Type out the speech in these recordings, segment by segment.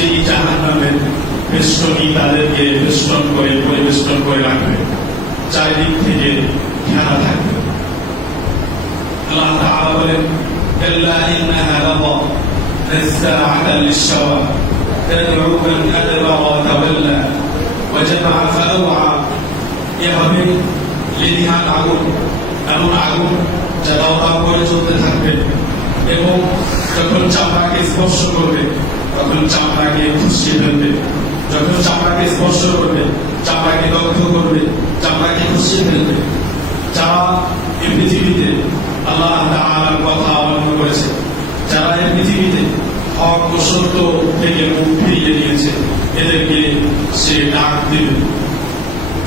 যেই জাহান্নামের বেষ্টনী তাদেরকে বেষ্টন করে পরিবেষ্টন করে রাখবে, চারিদিক থেকে ঘেরা থাকবে। আল্লাহ তাআলা বলেন, কাল্লা ইন্নাহা লাযা নাযাআতান লিশ-শাওয়া তাদ'উ মান আদবারা ওয়া তাওয়াল্লা ওয়া জামা'a ফাআওয়া। এভাবে লেলিহান আগুন, এমন আগুন যা দাও দাও করে চলতে থাকবে এবং যখন চামড়াকে স্পর্শ করবে তখন চামড়াকে খুশিয়ে ফেলবে, যখন চামড়াকে স্পর্শ করবে চামড়াকে দগ্ধ করবে, চামড়াকে খুশিয়ে ফেলবে। যারা এই পৃথিবীতে আল্লাহ তাআলার কথা অমান্য করেছে, যারা এই পৃথিবীতে হক ও সত্য থেকে মুখ ফিরিয়ে নিয়েছে, এদেরকে সে ডাক দেবে।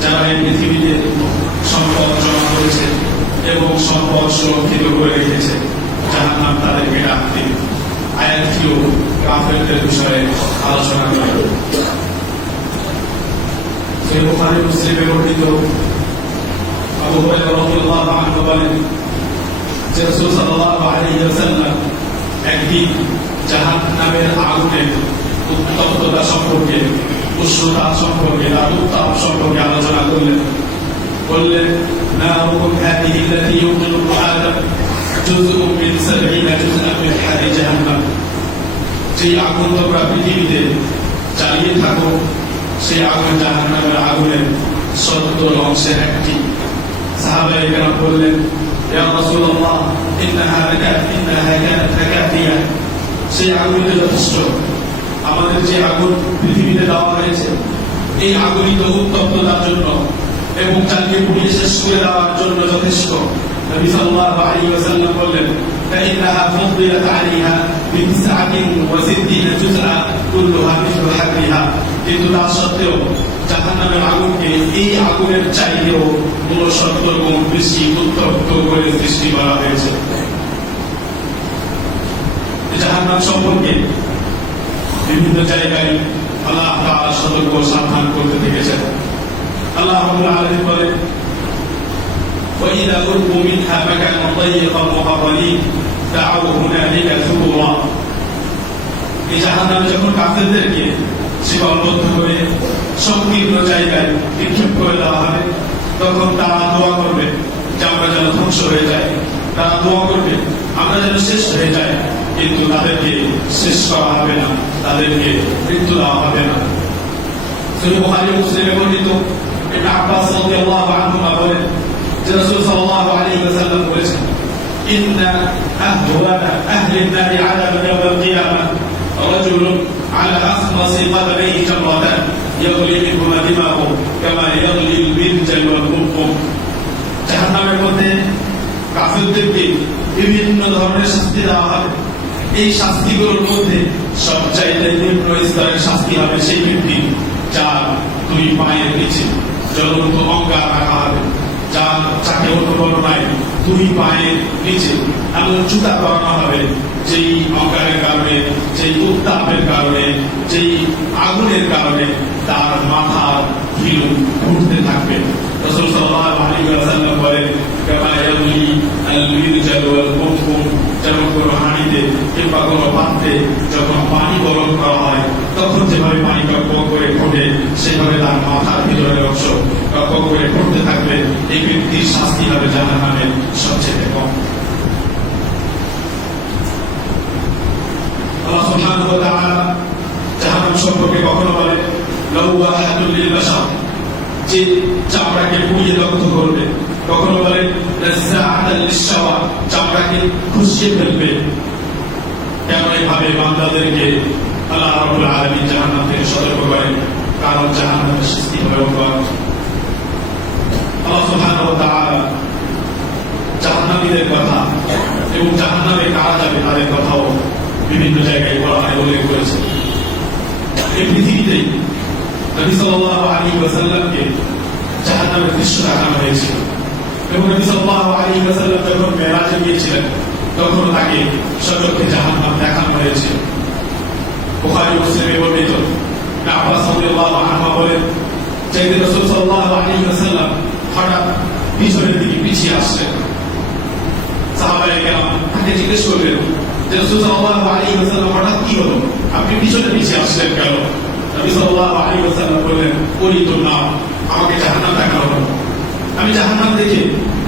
যারা এই পৃথিবীতে সম্পদ জমা করেছে এবং সম্পদ সুরক্ষিত করে রেখেছে, জাহান্নাম তাদেরকে ডাক দেবে। আয়াতটিও কাফেরদের বিষয়ে আলোচনা করে। বুখারী মুসলিমে বর্ণিত আবু হুরায়রা রাদিয়াল্লাহু আনহু বলেন যে রাসূল সাল্লাল্লাহু আলাইহি ওয়াসাল্লাম একদিন জাহান্নামের আগুনের উত্তপ্ততা সম্পর্কে, উষ্ণতা সম্পর্কে, তার উত্তাপ সম্পর্কে আলোচনা করলেন। বললেন, নারুকুম হাদিহি আল্লাতী ইউকিদু আদম জুযউম মিন 70 জুযআন মিন হারি জাহান্নাম। যে আগুন তোমরা পৃথিবীতে জ্বালিয়ে থাকো, সেই আগুন জাহান্নামের আগুনের 70 অংশের একটি। সাহাবায়ে কেরাম বললেন, ইয়া রাসূলুল্লাহ ইন্নাহা কানাত কাফিয়া। সেই আগুনই যথেষ্ট। আমাদের যে আগুন পৃথিবীতে দেওয়া হয়েছে, এই আগুনই তো উত্তপ্ততার জন্য এবং জ্বালিয়ে পুড়িয়ে শেষ করে দেওয়ার জন্য যথেষ্ট। নবী সাল্লাল্লাহু আলাইহি ওয়াসাল্লাম বললেন, فإنها فضلت عليها ب69 جزءا كلها مثل حرها। কিন্তু তা সত্ত্বেও জাহান্নামের আগুনকে এই আগুনের চাইতেও 69 গুণ বেশি উত্তপ্ত করে সৃষ্টি করা হয়েছে। জাহান্নাম সম্পর্কে বিভিন্ন জায়গায় আল্লাহ তাআলা সতর্ক সাবধান করতে থেকেছেন। আল্লাহ রাব্বুল আলামিন বলেন, وإذا ألقوا منها مكانا ضيقا مقرنين دعوا هنالك ثبورا। এই জাহান্নামে যখন কাফেরদেরকে সীমাবদ্ধ করে সংকীর্ণ জায়গায় নিক্ষেপ করে দেওয়া হবে, তখন তারা দোয়া করবে যে আমরা যেন ধ্বংস হয়ে যাই, তারা দোয়া করবে আমরা যেন শেষ হয়ে যাই। কিন্তু তাদেরকে শেষ করা হবে না, তাদেরকে মৃত্যু দেওয়া হবে না। সহিহ বুখারী মুসলিমে বর্ণিত ইবনে আব্বাস রাদিয়াল্লাহু আনহুমা বলেন যে রাসূল সাল্লাল্লাহু আলাইহি ওয়াসাল্লাম বলেছেন, ইন্না আহওয়ানা আহলি আন-নারি আযাবান ইয়াওমাল কিয়ামাহ রাজুলুন আলা আখমাসি কদমাইহি জামরাতান ইয়াগলি মিনহুমা দিমাগু কামা ইয়াগলি আল-মিরজাল ওয়াল কুমকুম। জাহান্নামের মধ্যে কাফেরদেরকে বিভিন্ন ধরনের শাস্তি দেওয়া হবে। এই শাস্তিগুলোর মধ্যে সবচাইতে নিম্ন স্তরের শাস্তি হবে সেই ব্যক্তি যার 2 পায়ের নিচে জ্বলন্ত অঙ্গার রাখা হবে, যাকে অন্য বর্ণনায় 2 পায়ের নিচে এমন জুতা পরানো হবে যেই অঙ্গারের কারণে, যেই উত্তাপের কারণে, যেই আগুনের কারণে তার মাথার ভিলু ঘুরতে থাকবে। রাসূল সাল্লাল্লাহু আলাইহি ওয়াসাল্লাম বলেন, কামা ইয়াগলি আল-মিরজাল ওয়াল কুমকুম। যেমন কোনো হাঁড়িতে কিংবা কোনো পাত্রে যখন পানি গরম করা হয়, তখন যেভাবে পানি টকবক করে ঘটে, সেভাবে তার মাথার ভিতরের অংশ টকবক করে ঘটতে থাকবে। এই ব্যক্তির শাস্তি হবে জাহান্নামের সবচেয়ে কম। আল্লাহ সুবহানাহু ওয়া তাআলা জাহান্নাম সম্পর্কে কখনো বলেন, লাওয়াহাতুল লিল বাশার, যে চামড়াকে পুড়িয়ে দগ্ধ করবে। কখনো বলেন নাযাআতান লিশ-শাওয়া, চামড়াকে খুশিয়ে ফেলবে। কেন এভাবে বান্দাদেরকে আল্লাহ রাব্বুল আলামিন জাহান্নাম থেকে সতর্ক করেন? কারণ জাহান্নামের শাস্তি ভয়ঙ্কর। আল্লাহ সুবহানাহু ওয়া তাআলা জাহান্নামীদের কথা এবং জাহান্নামে কারা যাবে তাদের কথাও বিভিন্ন জায়গায় কোরআনে উল্লেখ করেছে। এই পৃথিবীতে নবী সাল্লাল্লাহু আলাইহি ওয়াসাল্লামকে জাহান্নামের দৃশ্য দেখানো হয়েছিল এবং নবী সাল্লাল্লাহু আলাইহি ওয়াসাল্লাম যখন মেরাজে গিয়েছিলেন তখন তাকে সচক্ষে জাহান্নাম দেখানো হয়েছিল। বুখারী মুসলিমে বর্ণিত ইবনে আব্বাস রাদিয়াল্লাহু আনহু বলেন যে রাসূল সাল্লাল্লাহু আলাইহি ওয়াসাল্লাম হঠাৎ পিছনের দিকে পিছিয়ে আসলেন। সাহাবায়ে কেরাম তাকে জিজ্ঞেস করলেন যে রাসূল সাল্লাল্লাহু আলাইহি ওয়াসাল্লাম হঠাৎ কি হলো, আপনি পিছনে পিছিয়ে আসলেন কেন? নবী সাল্লাল্লাহু আলাইহি ওয়াসাল্লাম বললেন উরিদুন নার, আমাকে জাহান্নাম দেখানো হলো। আমি জাহান্নাম দেখে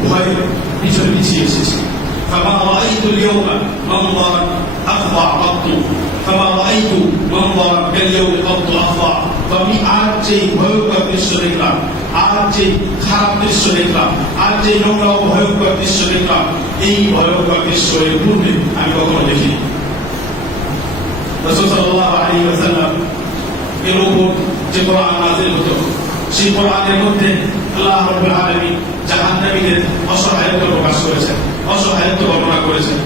ভয়ে পিছনে পিছিয়ে এসেছি। فما رأيت اليوم منظرا أفظع قط فما رأيت منظرا كاليوم قط أفظع। তো আমি আর যে ভয়ঙ্কর দৃশ্য দেখলাম, আর যে খারাপ দৃশ্য দেখলাম, আর যে নোংরা ও ভয়ঙ্কর দৃশ্য দেখলাম, এই ভয়ঙ্কর দৃশ্য এর পূর্বে আমি কখনো দেখিনি। রাসূল সাল্লাল্লাহু আলাইহি ওয়াসাল্লাম এর উপর যে কোরআন নাযিল হতো, সেই কোরআনের মধ্যে আল্লাহ রাব্বুল আলামিন জাহান্নামীদের অসহায়ত্ব প্রকাশ করেছেন, অসহায়ত্ব বর্ণনা করেছেন।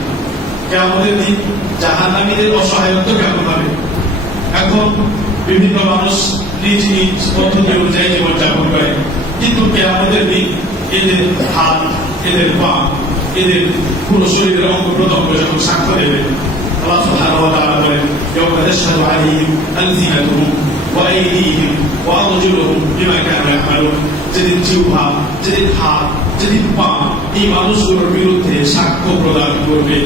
কিয়ামতের দিন জাহান্নামীদের অসহায়ত্ব কেমন হবে? এখন বিভিন্ন মানুষ নিজ নিজ পদ্ধতি অনুযায়ী জীবনযাপন করে, কিন্তু কিয়ামতের দিন এদের হাত, এদের পা, এদের পুরো শরীরের অঙ্গ প্রত্যঙ্গ যখন সাক্ষ্য দেবে, আল্লাহ সুবহানাহু ওয়া তাআলা বলেন ইয়াওমা তাশহাদু আলাইহিম আলসিনাতুহুম ওয়া আইদিহিম ওয়া আরজুলুহুম বিমা কানু ইয়ামালুন। যেদিন জিহ্বা, যেদিন হাত, যেদিন পা এই মানুষগুলোর বিরুদ্ধে সাক্ষ্য প্রদান করবে,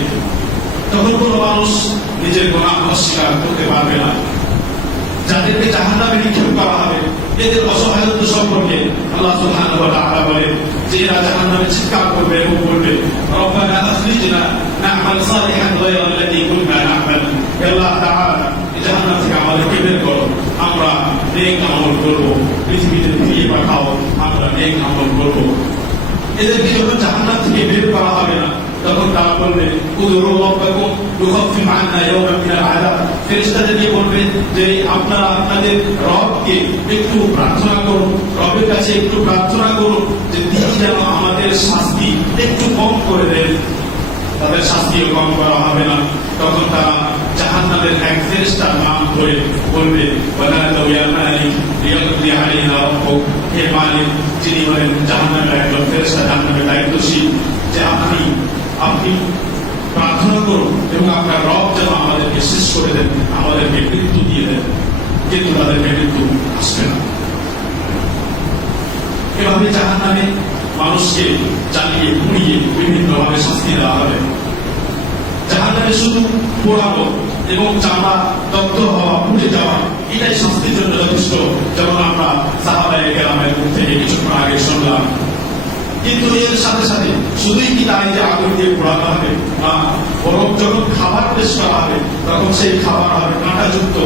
তখন কোনো মানুষ নিজের গুনাহ অস্বীকার করতে পারবে না। যাদেরকে জাহান্নামে নিক্ষেপ করা হবে, এদের অসহায়ত্ব সম্পর্কে আল্লাহ সুবহানাহু ওয়া তাআলা বলেন যে এরা জাহান্নামে চিৎকার করবে এবং বলবে রব্বানা আখরিজনা না'মাল সালিহান গায়রা আল্লাযী কুননা না'মাল। আল্লাহ তাআলা জাহান্নাম থেকে আমাদেরকে বের করো, আমরা নেক আমল করব, পৃথিবীতে ফিরিয়ে পাঠাও, আমরা নেক আমল করব। এদেরকে যখন জাহান্নাম থেকে বের করা হবে না, তখন তারা বলবে উদুরু রাব্বাকুম ইউখাফিফ আন্না ইয়াওমান মিনাল আযাব। ফেরেশতাদেরকে বলবে যে আপনারা আপনাদের রবকে একটু প্রার্থনা করুন, রবের কাছে একটু প্রার্থনা করুন যে তিনি যেন আমাদের শাস্তি একটু কম করে দেন। তাদের শাস্তিও কম করা হবে না। তখন তারা জাহান্নামের এক ফেরেশতার নাম ধরে বলবে ওয়ানাদাউ ইয়া মালিক লিয়াকদি আলাইনা রাব্বুক। হে মালিক, যিনি বলেন জাহান্নামের একজন ফেরেশতা, জাহান্নামের দায়িত্বশীল, যে আপনি প্রার্থনা করুন এবং আপনার রব যেন আমাদেরকে শেষ করে দেন, আমাদেরকে মৃত্যু দিয়ে দেন। কিন্তু তাদেরকে মৃত্যু আসবে না। এভাবে জাহান্নামে মানুষকে জ্বালিয়ে পুড়িয়ে বিভিন্নভাবে শাস্তি দেওয়া হবে। জাহান্নামে শুধু পোড়ানো এবং চামড়া দগ্ধ হওয়া, পুড়ে যাওয়া, এটাই শাস্তির জন্য যথেষ্ট, যেমন আমরা সাহাবায়ে কেরামের মুখ থেকে কিছুক্ষণ আগে শুনলাম। কিন্তু এর সাথে সাথে শুধুই কি তাই যে আগুন দিয়ে পোড়ানো হবে না, বরং যখন খাবার পেশ করা হবে তখন সেই খাবার হবে কাঁটাযুক্ত।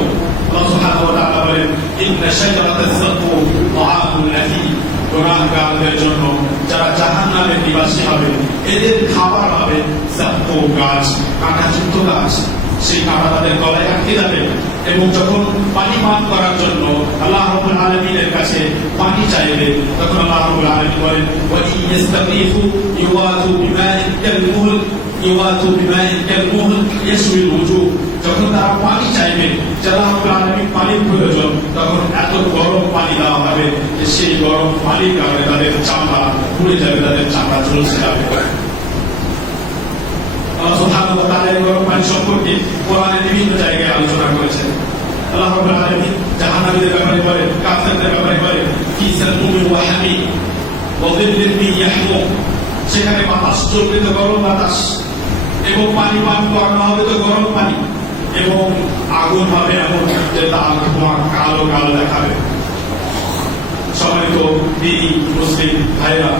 আল্লাহ সুবহানাহু ওয়া তাআলা বলেন ইন্না শাজারাতাস সাকুম তাআমুল আথিম। গুনাহগারদের জন্য, যারা জাহান্নামের নিবাসী হবে, এদের খাবার হবে সাকুম গাছ, কাঁটাযুক্ত গাছ। সেই কাঁটা তাদের গলায় আটকে যাবে এবং যখন পানি পান করার জন্য আল্লাহ রাব্বুল আলামিনের কাছে পানি চাইবে, তখন আল্লাহ রাব্বুল আলামিন বলেন ওয়া ইস্তাগীফু ইওয়াতু বিমাইন কালমুল ইয়াশউল ওযু। যখন তারা পানি চাইবে, আল্লাহ রাব্বুল আলামিন পানির প্রয়োজন, তখন এত গরম পানি দেওয়া হবে যে সেই গরম পানির কারণে তাদের চামড়া পুড়ে যাবে, তাদের চামড়া ঝলসে যাবে। আল্লাহ সুবহানাহু ওয়া তাআলা গরম পানি সম্পর্কে কোরআনে বিভিন্ন জায়গায় আলোচনা করেছেন। আল্লাহ রাব্বুল আলামিন জাহান্নামীদের ব্যাপারে বলেন, কাফেরদের ব্যাপারে বলেন ফিসাল মুমিন ওয়া হামিম ওয়া যিল্লিন মিন ইয়াহমুম। সেখানে বাতাস চলবে তো গরম বাতাস, এবং পানি পান করানো হবে তো গরম পানি, এবং আগুন হবে এমন যে তার ধোঁয়া কালো কালো দেখাবে। সম্মানিত দিনী মুসলিম ভাইরা,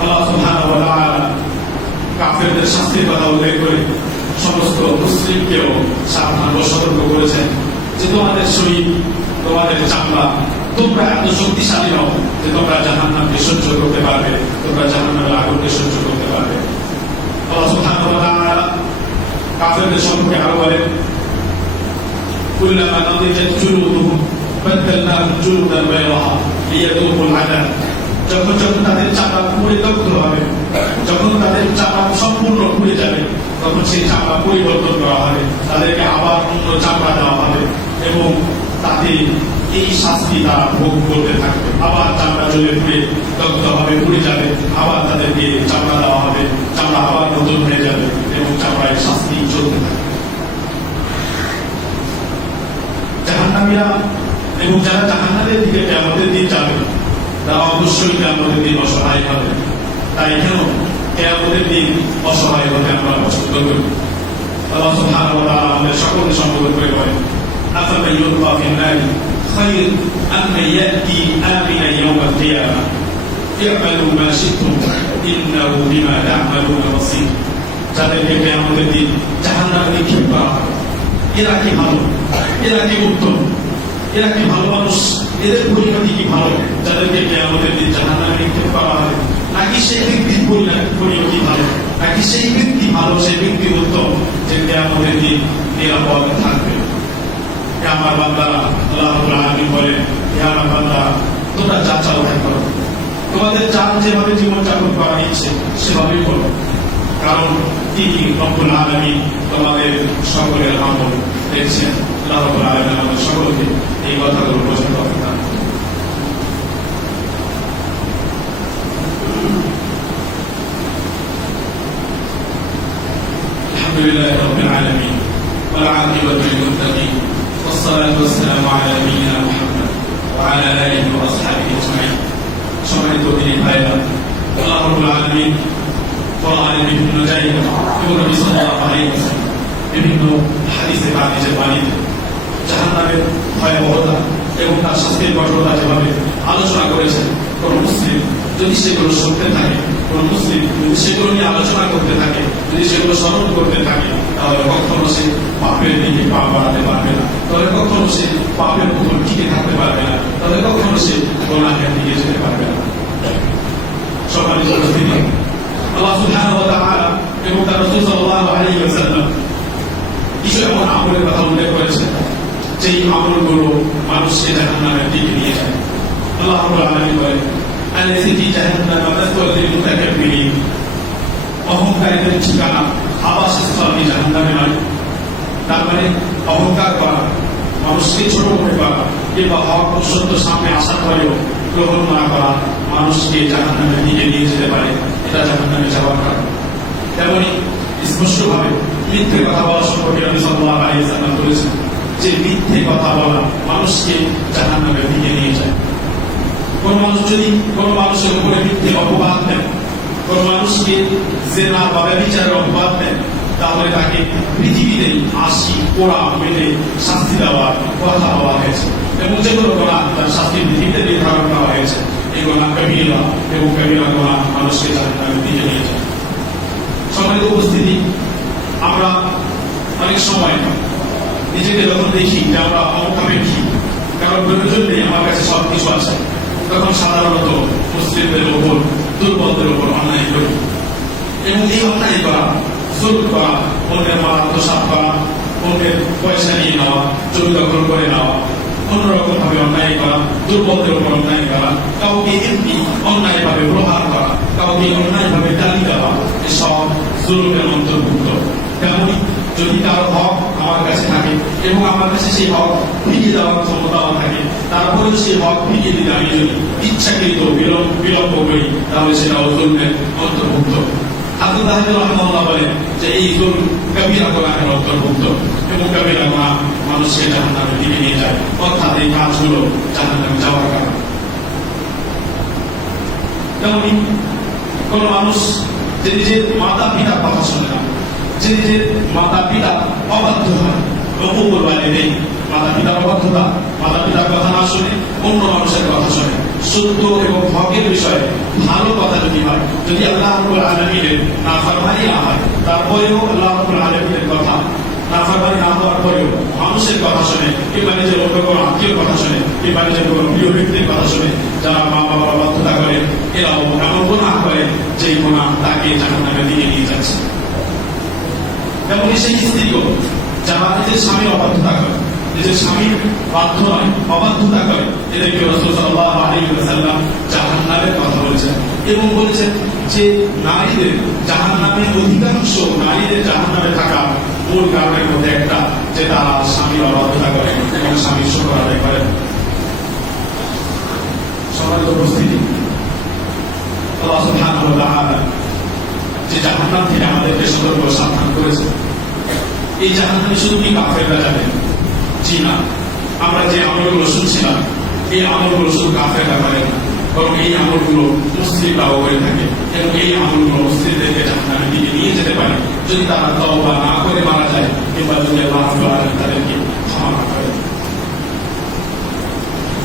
আল্লাহ সুবহানাহু ওয়া তাআলা কাফেরদের শাস্তির কথা উল্লেখ করে সমস্ত মুসলিমকেও সাবধান ও সতর্ক করেছেন যে তোমাদের শরীর, তোমাদের চামড়া, তোমরা এত শক্তিশালী নও যে তোমরা জাহান্নামকে সহ্য করতে পারবে, তোমরা জাহান্নামের আগুনকে সহ্য করতে পারবে। আল্লাহ সুবহানাহু ওয়া তাআলা কাফেরদের সম্পর্কে আরো বলেন কুল্লামা নাদিজাত জুলুদুহুম বাদদালনাহুম জুলুদান গায়রাহা লিয়াযুকুল আযাব। যখন যখন তাদের চামড়া পুড়ে দগ্ধ হবে, যখন তাদের চামড়া সম্পূর্ণ পুড়ে যাবে, তখন সেই চামড়া পরিবর্তন করা হবে, তাদেরকে আবার অন্য চামড়া দেওয়া হবে এবং তাতে এই শাস্তি তারা ভোগ করতে থাকবে। আবার চামড়া জ্বলে পুড়ে দগ্ধ হবে, পুড়ে যাবে, আবার তাদেরকে চামড়া দেওয়া হবে, চামড়া আবার নতুন হয়ে যাবে এবং চামড়ায় শাস্তি চলতে থাকবে। জাহান্নামীরা এবং যারা জাহান্নামের দিকে কিয়ামতের দিন যাবে, তারা অবশ্যই কিয়ামতের দিন অসহায় হবে। তাই কেন কিয়ামতের দিন অসহায় হতে আমরা পছন্দ করি। আল্লাহ সুবহানাহু ওয়া তাআলা আমাদের সকলকে সম্বোধন করে বলেন আফামা من يلقى في النار خير أم من يأتي آمنا يوم القيامة اعملوا ما شئتم إنه بما تعملون بصير যাদেরকে কিয়ামতের দিন জাহান্নামে নিক্ষেপ করা হবে এরা কি ভালো, এরা কি উত্তম, এরা কি ভালো মানুষ, এদের পরিণতি কি ভালো যাদেরকে কিয়ামতের দিন জাহান্নামে নিক্ষেপ করা হবে, নাকি সেই ব্যক্তির পরিণতি ভালো, নাকি সেই ব্যক্তি ভালো, সেই ব্যক্তি উত্তম যে কিয়ামতের দিন নিরাপদ থাকবে। আমার বান্দারা আল্লাহ রাব্বুল আলামিন বলেন, হে আমার বান্দা তোমরা যা চাও তাই করো, তোমাদের চান যেভাবে জীবনযাপন করা ইচ্ছে সেভাবেই করো, কারণ তিনি রব্বুল আলামিন তোমাদের সকলের আমল দেখছেন। আল্লাহ রাব্বুল আলামিন আমাদের সকলকে এই কথাগুলো বোঝার তৌফিক দান করুন। আলহামদুলিল্লাহি রাব্বিল আলামিন ওয়াল আকিবাতু লিল মুত্তাকিন والصلاة والسلام على نبينا محمد وعلى آله وأصحابه أجمعين। সম্মানিত দিনী ভাইরা, আল্লাহ রাব্বুল আলামিন কোরআনের বিভিন্ন জায়গায় এবং নবী সাল্লাল্লাহু আলাইহি ওয়াসাল্লাম বিভিন্ন হাদিসে বাণীতে জাহান্নামের ভয়াবহতা এবং তার শাস্তির কঠোরতা যেভাবে আলোচনা করেছেন, কোন মুসলিম যদি সেগুলো শুনতে থাকে, কোন মুসলিম যদি সেগুলো নিয়ে আলোচনা করতে থাকে, যদি সেগুলো স্মরণ করতে থাকে, তাহলে কখনো সে পাপের দিকে পা বাড়াতে পারবে না, তাহলে কখনো সে পাপের উপর টিকে থাকতে পারবে না, তাহলে কখনো সে গুনাহের দিকে যেতে পারবে না। সম্মানিত উপস্থিতি, আল্লাহ সুবহানাহু ওয়া তাআলা এবং তার রাসূল সাল্লাল্লাহু আলাইহি ওয়াসাল্লাম কিছু এমন আমলের কথা উল্লেখ করেছেন যেই আমলগুলো মানুষকে জাহান্নামের দিকে নিয়ে যায়। আল্লাহ রাব্বুল আলামিন বলেন, আল্লাযী ফি জাহান্নাম মাসওয়াল লিল মুতাকাব্বিরিন, অহংকারীদের ঠিকানা আবাসস্থল কি জাহান্নামে নয়। তার মানে অহংকার করা, মানুষকে ছোট মনে করা কিংবা হক ও সত্য সামনে আসার পরেও গ্রহণ না করা মানুষকে জাহান্নামের দিকে নিয়ে যেতে পারে, এটা জাহান্নামে যাওয়ার কারণ। তেমনি স্পষ্টভাবে মিথ্যে কথা বলা সম্পর্কে নবী সাল্লাল্লাহু আলাইহি ওয়াসাল্লাম বলেছেন যে মিথ্যে কথা বলা মানুষকে জাহান্নামের দিকে নিয়ে যায়। কোন মানুষ যদি কোন মানুষের উপরে মিথ্যে অপবাদ দেন, কোন মানুষকে জেনা বা ব্যভিচারের অপবাদ দেন, তাহলে তাকে পৃথিবীতেই ৮০ পোড়া মেলে শাস্তি দেওয়ার কথা বলা হয়েছে এবং যেগুলো গোনা তার শাস্তি পৃথিবীতে নির্ধারণ করা হয়েছে। এই গোনা কবিরা এবং কবিরা গোনা মানুষকে জাহান্নামের দিকে নিয়ে যায়। সম্মানিত উপস্থিতি, আমরা অনেক সময় নিজেকে যখন দেখি যে আমরা অমুখাপেক্ষী, কারণ প্রয়োজন নেই, আমার কাছে সবকিছু আছে, তখন সাধারণত মুসলিমদের উপর, দুর্বলদের উপর অন্যায় করি এবং এই অন্যায় করা, জুলুম করা, অন্যের মাল আত্মসাৎ করা, অন্যের পয়সা নিয়ে নেওয়া, জমি দখল করে নেওয়া, অন্যরকম ভাবে অন্যায় করা, দুর্বলদের উপর অন্যায় করা, কাউকে এমনি অন্যায় ভাবে প্রহার করা, কাউকে অন্যায় ভাবে গালি দেওয়া, এসব জুলুমের অন্তর্ভুক্ত। তেমনি যদি কারো হক আমার কাছে থাকে এবং আমার কাছে সেই হক ফিরিয়ে দেওয়ার ক্ষমতাও থাকে, তারপরেও সেই হক ফিরিয়ে দিতে আমি যদি ইচ্ছাকৃত বিলম্ব করি, তাহলে সেটাও জুলমের অন্তর্ভুক্ত। আব্দুল তাহির রাহিমাহুল্লাহ বলেন যে এই জুলম কবিরা গুনাহের অন্তর্ভুক্ত এবং কবিরা গুনাহ মানুষকে জাহান্নামের দিকে নিয়ে যায়, অর্থাৎ এই কাজগুলো জাহান্নামে যাওয়ার কারণ। তেমনি কোন মানুষ যে নিজের মাতা পিতার কথা শোনে না, যে নিজের মাতা পিতা অবাধ্য হয়, অপূর্ব নেই, মাতা পিতার অবাধ্যতা, মাতা পিতার কথা না শুনে অন্য মানুষের কথা শোনে, সত্য এবং হকের বিষয়ে ভালো কথা যদি হয়, যদি আল্লাহ রাব্বুল আলামিনের নাফরমানি না হয়, তারপরেও আল্লাহ রাব্বুল আলামিনের কথা নাফরমানি না হওয়ার পরেও মানুষের কথা শুনে কিংবা নিজের অন্য কোনো আত্মীয় কথা শুনে কিংবা নিজের কোনো প্রিয় ব্যক্তির কথা শুনে যারা মা বাবার অবাধ্যতা করে, এরাও এমন গুনাহ করে যে গুনাহ তাকে জাহান্নামের দিকে নিয়ে যাচ্ছে। তেমনি সেই স্ত্রীও যারা নিজের স্বামীর অবাধ্যতা করে, নিজের স্বামীর বাধ্য নয় অবাধ্যতা করে, এদেরকে রাসূল সাল্লাল্লাহু আলাইহি ওয়াসাল্লাম জাহান্নামের কথা বলেছেন এবং বলেছেন যে নারীদের জাহান্নামে, অধিকাংশ নারীদের জাহান্নামে থাকা মূল কারণের মধ্যে একটা যে তারা স্বামীর অবাধ্যতা করে এবং স্বামীর শুকর আদায় করেন। সম্মানিত উপস্থিতি, আল্লাহ সুবহানাহু ওয়া তাআলা যে জাহান্নাম থেকে আমাদেরকে সতর্ক সাবধান করেছে, এই জাহান্নামে শুধু কি কাফেররা যাবে? জি না, আমরা যে আমলগুলো শুনছিলাম এই আমলগুলো শুধু কাফেররা করে না, বরং এই আমলগুলো মুসলিমরাও করে থাকে এবং এই আমলগুলো মুসলিমদেরকে জাহান্নামের দিকে নিয়ে যেতে পারে যদি তারা তওবা না করে মারা যায় কিংবা যদি আল্লাহ রাব্বুল আলামিন তাদেরকে ক্ষমা না করে।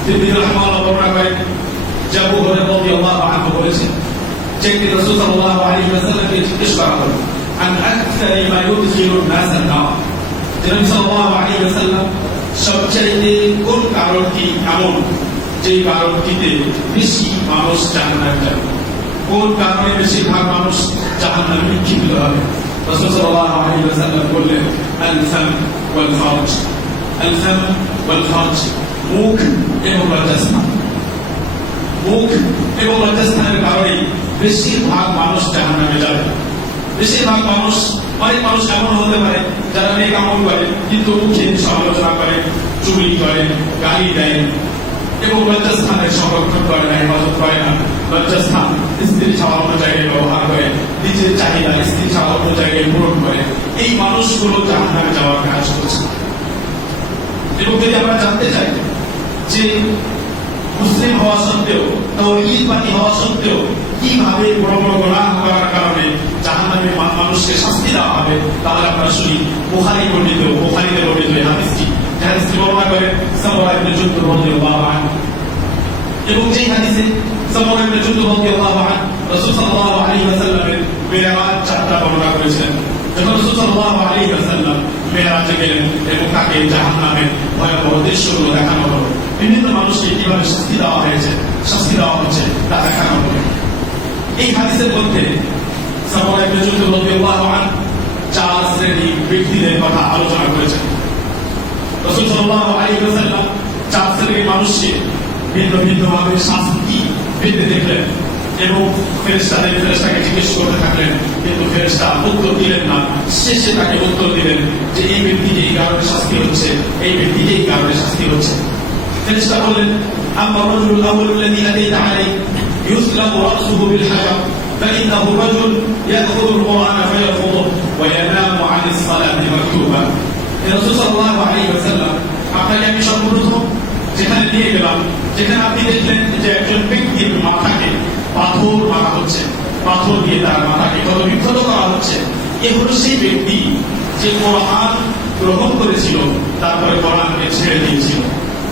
তিরমিজি রাহিমাহুল্লাহ বর্ণনা করেন যে আবু হুরায়রা রাদিয়াল্লাহু আনহু বলেছেন যে রাসূল সাল্লাল্লাহু আলাইহি ওয়াসাল্লামকে জিজ্ঞেস করা হলো আন আকসারি মা ইউদখিলুন নাস আন-নার, যে নবী সাল্লাল্লাহু আলাইহি ওয়াসাল্লাম সবচাইতে কোন কারণটি এমন যে কারণটিতে বেশি মানুষ জাহান্নামে যাবে, কোন কারণে বেশিরভাগ মানুষ জাহান্নামে নিক্ষিপ্ত হবে? রাসূল সাল্লাল্লাহু আলাইহি ওয়াসাল্লাম বললেন আল-ফাম ওয়াল ফারজ, আল-ফাম ওয়াল ফারজ, মুখ এবং লজ্জাস্থান। মুখ এবং লজ্জাস্থানের কারণে বেশিরভাগ মানুষ জাহান্নামে যাবে। বেশিরভাগ মানুষ, অনেক মানুষ এমন হতে পারে যারা নেক আমল করে কিন্তু মুখে সমালোচনা করে, চুগলি করে, গালি দেয় এবং লজ্জাস্থানের সংরক্ষণ করে না, হেফাজত করে না। লজ্জাস্থান স্ত্রী ছাড়া অন্য জায়গায় ব্যবহার করে, নিজের চাহিদা স্ত্রী ছাড়া অন্য জায়গায় পূরণ করে। এই মানুষগুলো জাহান্নামে যাওয়ার কাজ করছে। এবং যদি আমরা জানতে চাই যে মুসলিম হওয়া সত্ত্বেও, তাওহীদবাদী হওয়া সত্ত্বেও কিভাবে বড় বড় গুনাহ করার কারণে জাহান্নামে মানুষকে শাস্তি দেওয়া হবে, তাহলে আমরা শুনি বুখারীতে বর্ণিত এই হাদিসটি, যে হাদিসটি বর্ণনা করে সামরা ইবনে জুনদুব রাদিয়াল্লাহু আনহু। এবং যে হাদিসে সামরা ইবনে জুনদুব রাদিয়াল্লাহু আনহু রাসূল সাল্লাল্লাহু আলাইহি ওয়াসাল্লামের মেরাজ যাত্রা বর্ণনা করেছেন। যখন রাসূল সাল্লাল্লাহু আলাইহি ওয়াসাল্লাম মেরাজে গেলেন এবং তাকে জাহান্নামের ভয়াবহ দৃশ্যগুলো দেখানো হলো, বিভিন্ন মানুষকে কিভাবে শাস্তি দেওয়া হচ্ছে তা দেখানো হলো। এই হাদিসের মধ্যে সামরা ইবনে জুনদুব রাদিয়াল্লাহু আনহু চার শ্রেণীর ব্যক্তিদের কথা আলোচনা করেছেন। রাসূল সাল্লাল্লাহু আলাইহি ওয়াসাল্লাম চার শ্রেণীর মানুষকে ভিন্ন ভিন্নভাবে শাস্তি পেতে দেখলেন এবং ফেরেশতাকে জিজ্ঞেস করতে থাকলেন, কিন্তু ফেরেশতা উত্তর দিলেন না। শেষে তাকে উত্তর দিলেন যে এই ব্যক্তিকে এই কারণে শাস্তি হচ্ছে, এই ব্যক্তিকে এই কারণে শাস্তি হচ্ছে। ফেরেশতা বললেন আম্মা রাজুলুল আউয়ালুল্লাযী আতাইতা আলাইহি ইউসলামু রাসুহু বিল হাজার فإنه رجل يأخذ القرآن فيرفضه وينام عن الصلاة مكتوبا। রাসূল সাল্লাল্লাহু আলাইহি ওয়াসাল্লাম, আপনাকে আমি সর্বপ্রথম যেখানে নিয়ে গেলাম, যেখানে আপনি দেখলেন যে একজন ব্যক্তির মাথাকে পাথর মারা হচ্ছে, পাথর দিয়ে তার মাথাকে ক্ষতবিক্ষত করা হচ্ছে। এ হলো সেই ব্যক্তি যে কোরআন গ্রহণ করেছিল, তারপরে কোরআনকে ছেড়ে দিয়েছিল,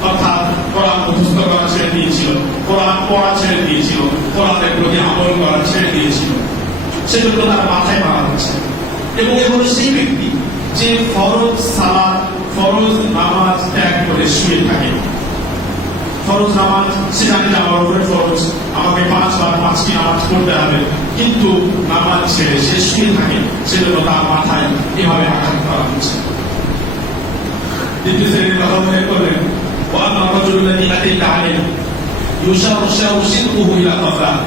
অর্থাৎ কোরআন মুখস্থ করা ছেড়ে দিয়েছিল, কোরআন পড়া ছেড়ে দিয়েছিল, কোরআনের প্রতি আমল করা ছেড়ে দিয়েছিল, সেজন্য তার মাথায় মারা হচ্ছে। এবং এ হলো সেই ব্যক্তি যে ফরজ সালাত, ফরজ নামাজ ত্যাগ করে শুয়ে থাকে। ফরজ নামাজ সে জানে যে আমার উপরে ফরজ, আমাকে 5 বার 5টি নামাজ পড়তে হবে, কিন্তু নামাজ ছেড়ে সে শুয়ে থাকে, সেজন্য তার মাথায় এভাবে আঘাত করা হচ্ছে। দ্বিতীয় শ্রেণীর কথা উল্লেখ করলেন وأما الرجل الذي أتيت عليه يشرشر صدقه إلى قفاه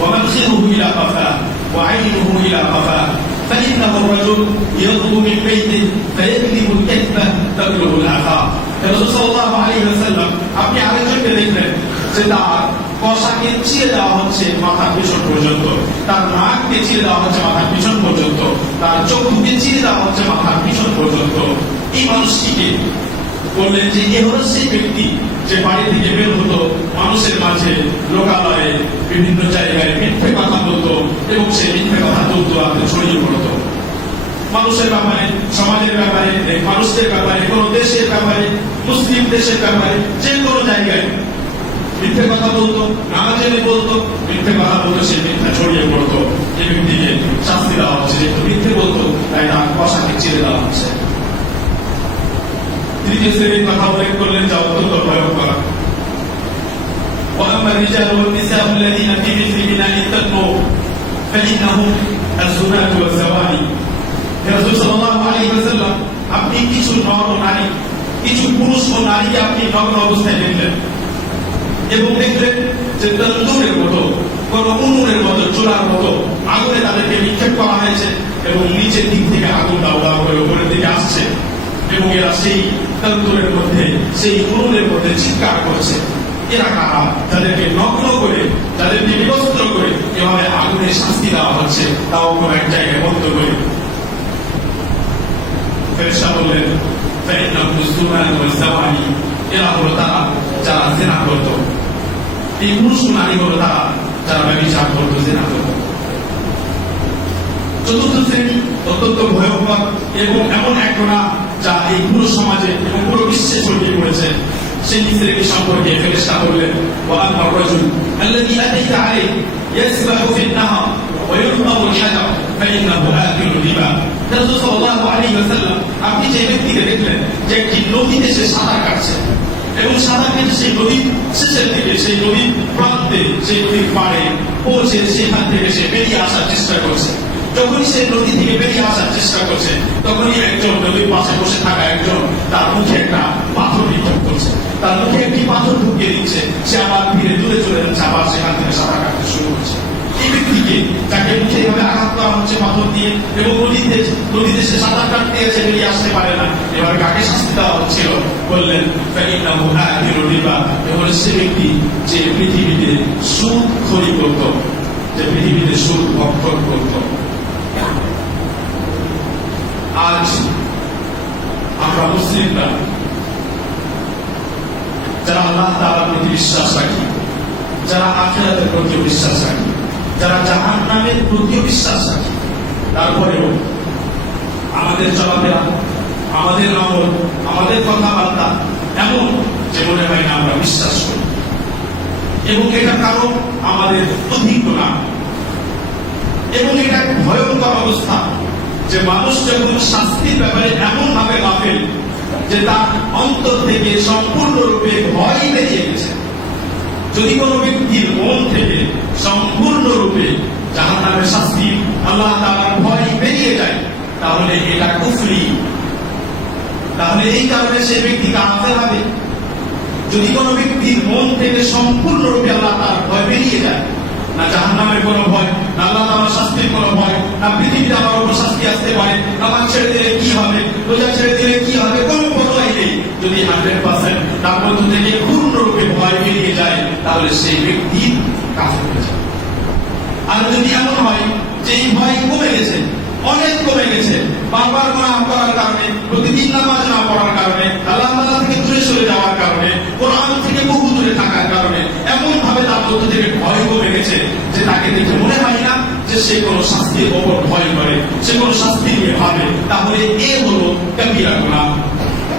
ومدخله إلى قفاه وعينه إلى قفاه فإنه الرجل يغدو من بيته فيكذب الكذبة تبلغ الآفاق। রাসূল সাল্লাল্লাহু আলাইহি ওয়াসাল্লাম আপনি আরেকজনকে দেখলেন যে তার কষাকে চিরে দেওয়া হচ্ছে মাথার পিছন পর্যন্ত, তার নাককে চিরে দেওয়া হচ্ছে মাথার পিছন পর্যন্ত, তার চোখকে চিরে দেওয়া হচ্ছে মাথার পিছন পর্যন্ত। এই মানুষটিকে বললেন যে এ হলো সেই ব্যক্তি যে বাড়ি থেকে বের হতো, মানুষের মাঝে লোকালয়ে বিভিন্ন জায়গায় মিথ্যে কথা বলতো এবং সেই মিথ্যে কথা তথ্য ছড়িয়ে পড়তো মানুষের ব্যাপারে, সমাজের ব্যাপারে, মানুষদের ব্যাপারে, কোন দেশের ব্যাপারে, মুসলিম দেশের ব্যাপারে, যে কোনো জায়গায় মিথ্যে কথা বলতো, না জেনে বলতো, মিথ্যে কথা বলতো, সে মিথ্যা ছড়িয়ে পড়তো। এই ব্যক্তিকে শাস্তি দেওয়া হচ্ছে, যেহেতু মিথ্যে বলতো তাই তার কষাকে চিরে দেওয়া হচ্ছে। তৃতীয় শ্রেণীর কথা উল্লেখ করলেন যা অত্যন্ত ভয়ঙ্কর। وأما الرجال والنساء الذين في مثل بناء التقوى فإنهم الزناة والزواني। রাসূল সাল্লাল্লাহু আলাইহি ওয়াসাল্লাম আপনি কিছু নর ও নারী, কিছু পুরুষ ও নারীকে আপনি নগ্ন অবস্থায় দেখলেন এবং দেখলেন যে তন্দুরের মতো, কোন উনুনের মতো, চুলার মতো আগুনে তাদেরকে নিক্ষেপ করা হয়েছে এবং নিচের দিক থেকে আগুন দাউ দাউ করে উপরের দিকে আসছে এবং এরা সেই তন্দুরের মধ্যে, সেই উনুনের মধ্যে চিৎকার করছে। এরা কারা? যাদেরকে নগ্ন করে, যাদেরকে বিবস্ত্র করে এভাবে আগুনে শাস্তি দেওয়া হচ্ছে, তাও কোন এক জায়গায় বন্ধ করে। ফেরেশতা বললেন এরা হলো তারা যারা জেনা করত, এই পুরুষ নারী হলো তারা যারা ব্যভিচার করত, জেনা করত। চতুর্থ শ্রেণী অত্যন্ত ভয়ঙ্কর এবং এমন এক গুনাহ যা এই পুরো সমাজে এবং পুরো বিশ্বে ছড়িয়ে পড়েছে, সেই স্ত্রীকে সম্পর্কে ফেরেশতা বললেন ওয়া আম্মার রাজুল আল্লাযী আতাইতা আলাইহি ইয়াসবাহু ফিন নাহার ওয়া ইউরকাবু আল-হাজার ফাইন্নাহু আকিলু রিবা। রাসূল সাল্লাল্লাহু আলাইহি ওয়াসাল্লাম, আপনি যে ব্যক্তিকে দেখলেন যে একটি নদীতে সে সাঁতার কাটছে এবং সাঁতার কেটে সেই নদীর শেষের দিকে, সেই নদীর প্রান্তে, সেই নদীর পাড়ে পৌঁছে সেখান থেকে সে বেরিয়ে আসার চেষ্টা করছে। যখনই সে নদী থেকে বেরিয়ে আসার চেষ্টা করছে তখনই একজন নদীর পাশে বসে থাকা একজন তার মুখে একটা পাথর নিক্ষেপ করছে, তার মুখে একটি পাথর ঢুকিয়ে দিচ্ছে। সে আবার ফিরে দূরে চলে যাচ্ছে, আবার সেখান থেকে সাঁতার কাটতে শুরু করছে। এই ব্যক্তিকে যাকে মুখে এভাবে আঘাত করা হচ্ছে পাথর দিয়ে এবং নদীতে সে সাঁতার কাটতে গেছে, বেরিয়ে আসতে পারে না, এবার কাকে শাস্তি দেওয়া হচ্ছিল? বললেন ফাইন্নাহু আকিলু রিবা। এবং সে ব্যক্তি যে পৃথিবীতে সুদ খড়ি করত, যে পৃথিবীতে সুদ ভক্ষণ করত। আজ আমরা মুসলিমরা যারা আল্লাহ তাআলার প্রতি বিশ্বাস রাখি, যারা আখিরাতের প্রতি বিশ্বাস রাখি, যারা জাহান্নামের প্রতি বিশ্বাস রাখি, তারপরেও আমাদের চলাফেরা, আমাদের আমল, আমাদের কথাবার্তা এমন যে মনে হয় না আমরা বিশ্বাস করি। এবং এটা কারণ আমাদের অভিজ্ঞতা, এবং এটা ভয়ঙ্কর অবস্থা যে মানুষ যখন শাস্তির ব্যাপারে এমন ভাবে গাফেল যে তার অন্তর থেকে সম্পূর্ণরূপে ভয় বেরিয়ে গেছে। যদি কোনো ব্যক্তির মন থেকে সম্পূর্ণরূপে জাহান্নামের শাস্তি, আল্লাহ তাআলার ভয় বেরিয়ে যায়, তাহলে এটা কুফরি, তাহলে এই কারণে সে ব্যক্তি কাফের হবে। যদি কোনো ব্যক্তির মন থেকে সম্পূর্ণরূপে আল্লাহ তাআলার ভয় বেরিয়ে যায়, না জাহান্নামের কোনো ভয়, না আল্লাহ তাআলার শাস্তির কোনো ভয়, না পৃথিবীতে আমার উপর শাস্তি আসতে পারে, নামাজ ছেড়ে দিলে কি হবে, রোজা ছেড়ে দিলে কি হবে, কোনো পরোয়াই নেই, যদি 100% তার মধ্য থেকে পূর্ণরূপে ভয় বেরিয়ে যায়, তাহলে সেই ব্যক্তি কাফের হয়ে যায়। আর যদি এমন হয় যে এই ভয় কমে গেছে, অনেক কমে গেছে, বারবার গুনাহ করার কারণে, প্রতিদিন নামাজ না পড়ার কারণে, আল্লাহ তাআলা থেকে দূরে সরে যাওয়ার কারণে, কোরআন থেকে বহু দূরে থাকার কারণে এমন ভাবে তার মধ্য থেকে ভয় কমে গেছে যে তাকে দেখে মনে হয় না যে সে কোনো শাস্তির ওপর ভয় করে, সে কোনো শাস্তি নিয়ে ভাবে, তাহলে এ হলো কাবীরা গুনাহ।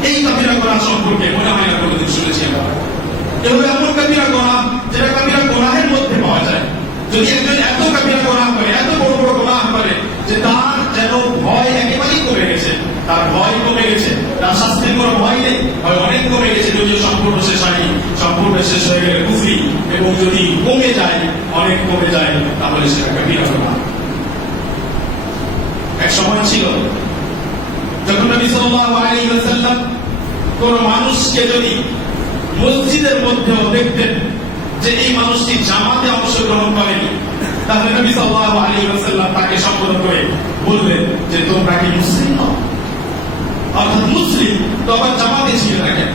এই কাবীরা গুনাহ সম্পর্কে মনে হয় না কোনোদিন শুনেছি আমরা। এগুলো এমন কাবীরা গুনাহ যেটা কাবীরা গুনাহের মধ্যে পাওয়া যায়। যদি একজন এত কাবীরা গুনাহ করে, এত বড় বড় গুনাহ করে যে তার যেন ভয় একেবারেই কমে গেছে, তার ভয় কমে গেছে, তার শাস্তির কোনো ভয় নেই, ভয় অনেক কমে গেছে, যদিও সম্পূর্ণ শেষ হয়নি, সম্পূর্ণ শেষ হয়ে গেলে কুফরি, এবং যদি কমে যায়, অনেক কমে যায়, তাহলে সেটা কাবীরা গুনাহ। এক সময় ছিল যখন নবী সাল্লাল্লাহু আলাইহি ওয়াসাল্লাম কোন মানুষকে যদি মসজিদের মধ্যেও দেখতেন যে এই মানুষটি জামাতে অংশগ্রহণ করেনি, তাহলে নবী সাল্লাল্লাহু আলাইহি ওয়াসাল্লাম তাকে সম্বোধন করে বললেন যে তোমরা কি মুসলিম নও? অর্থাৎ মুসলিম তো আবার জামাতে ছিল না কেন?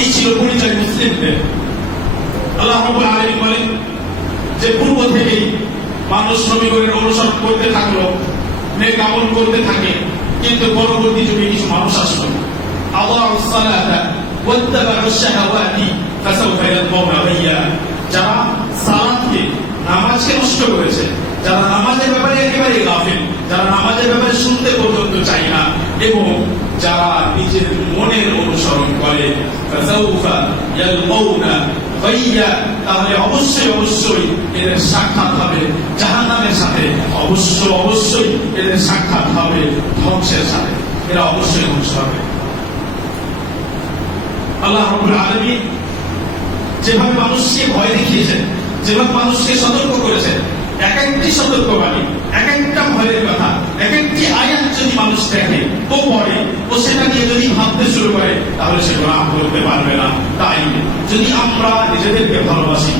এই ছিল পরিচয় মুসলিমদের। আল্লাহ রাব্বুল আলামিন বলেন যে পূর্ব থেকেই মানুষ নবীগণের অনুসরণ করতে থাকলো, নেক আমল করতে থাকে, কিন্তু পরবর্তী যুগে কিছু মানুষ আসলো, আদাউস সালাতা ওয়াত্তাবাউশ শাহাওয়াতি ফাসাউফা ইয়ালকাউনা গায়্যা। যারা সালাতকে, নামাজকে নষ্ট করেছে, যারা নামাজের ব্যাপারে একেবারে গাফিল, যারা নামাজের ব্যাপারে শুনতে পর্যন্ত চায় না, এবং যারা নিজের মনের অনুসরণ করে, ফাসাউফা ইয়ালকাউনা গায়্যা, তাহলে অবশ্যই অবশ্যই এদের সাক্ষাৎ হবে জাহান্নামের সাথে, অবশ্যই এদের সাক্ষাৎ হবে ধ্বংসের সাথে, এরা অবশ্যই ধ্বংস হবে। আল্লাহ রাব্বুল আলামিন যেভাবে মানুষকে ভয় দেখিয়েছেন, যেভাবে মানুষকে সতর্ক করেছেন, এক একটি সতর্কবাণী, এক একটা ভয়ের কথা, এক একটি আয়াত যদি মানুষ দেখে ও পড়ে ও সেটা নিয়ে যদি ভাবতে শুরু করে, তাহলে সে গুনাহ করতে পারবে না। তাই যদি আমরা নিজেদেরকে ভালোবাসি,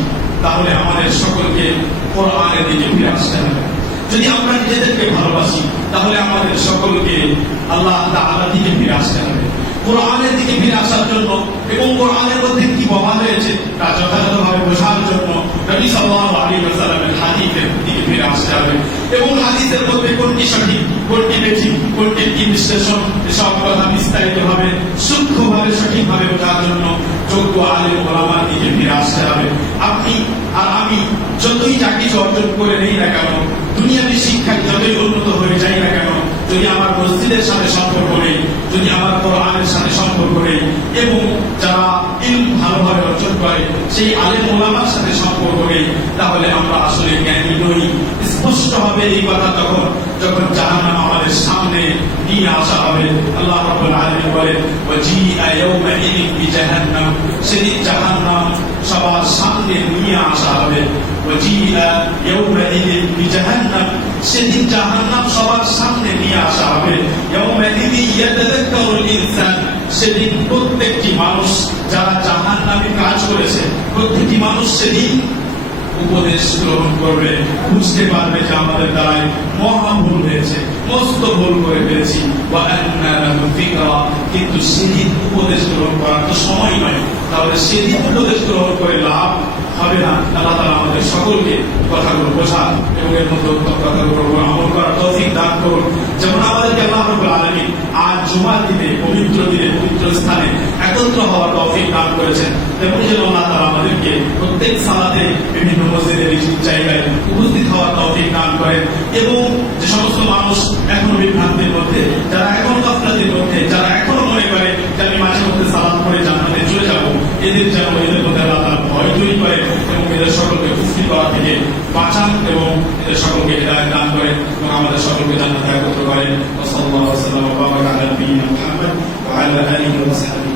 তাহলে আমাদের সকলকে কোরআনের দিকে ফিরে আসতে হবে। যদি আমরা নিজেদেরকে ভালোবাসি, তাহলে আমাদের সকলকে আল্লাহ তাআলার দিকে ফিরে আসতে হবে, কোরআনের দিকে ফিরে আসার জন্য, এবং কোরআনের মধ্যে কি বলা হয়েছে তা যথাযথভাবে বোঝার জন্য নবী সাল্লাল্লাহু আলাইহি ওয়াসাল্লামের হাদিসের দিকে ফিরে আসতে হবে, এবং হাদিসের মধ্যে কোনটি সঠিক, কোনটি বেঠিক, কোনটি কি বিশ্লেষণ, এসব কথা বিস্তারিতভাবে, সূক্ষ্মভাবে, সঠিকভাবে বোঝার জন্য যোগ্য আলেম ওলামার দিকে ফিরে আসতে হবে। আপনি আর আমি যতই যা কিছু অর্জন করে নেই না কেন, দুনিয়াবী শিক্ষায় যতই উন্নত হয়ে যাই না কেন, যদি আমার মসজিদের সাথে সম্পর্ক নেই, যদি আমার কোরআনের সাথে সম্পর্ক নেই, এবং যারা ইলম ভালোভাবে অর্জন করে সেই আলেম ওলামার সাথে সম্পর্ক নেই, তাহলে আমরা আসলে জ্ঞানী নই। স্পষ্ট হবে এই কথা যখন জাহান্নাম আমাদের সামনে নিয়ে আসা হবে। আল্লাহ রাব্বুল আলামিন বলেন, ওয়াজিআ ইয়াওমাইযিন বিজাহান্নাম, সেদিন জাহান্নাম সবার সামনে নিয়ে আসা হবে। ওয়াজিআ ইয়াওমাইযিন বিজাহান্নাম, সেদিন জাহান্নাম সবার সামনে নিয়ে আসা হবে। ইয়াওমাইযিন ইয়াতাযাক্কারুল ইনসান, সেদিন প্রত্যেকটি মানুষ যারা জাহান্নামী কাজ করেছে, প্রত্যেকটি মানুষ সেদিন উপদেশ গ্রহণ করবে, বুঝতে পারবে যে আমাদের দ্বারাই মহা ভুল হয়েছে, মস্ত ভুল করে ফেলেছি। কিন্তু সেদিন উপদেশ গ্রহণ করার তো সময় নয়, তাহলে সেদিন উপদেশ গ্রহণ করে লাভ হবে না। আল্লাহ তাআলা আমাদের সকলকে কথাগুলো বোঝান এবং এর মধ্যে উত্তম কথাগুলো আমল করার তৌফিক দান করুন। যেমন আমাদেরকে আল্লাহ রাব্বুল আলামিন আজ জুমার দিনে, পবিত্র স্থানে একত্র হওয়ার তৌফিক দান করেছেন, তেমনি যেন আল্লাহ তাআলা আমাদেরকে প্রত্যেক সালাতে বিভিন্ন মসজিদের জায়গায় উপস্থিত হওয়ার তৌফিক দান করেন। এবং যে সমস্ত মানুষ এখনো বিভ্রান্তির মধ্যে, যারা এখন গাফলাতের মধ্যে, যারা এখনো মনে করে যে আমি মাঝে মধ্যে সালাত পড়ে জান্নাতে চলে যাব, এদের যেন এদের মধ্যে আল্লাহ তাআলা ভয় তৈরি করে এবং এদের সকলকে কুফরি করা থেকে বাঁচান এবং এদের সকলকে হিদায়াত দান করেন এবং আমাদের সকলকে জান্নাতে একত্র করেন। ওয়া সাল্লাল্লাহু আলাইহি ওয়া সাল্লাম ওয়া বারাকা আলা নবিয়িনা মুহাম্মদ ওয়া আলা আলিহি ওয়া সাহবিহি।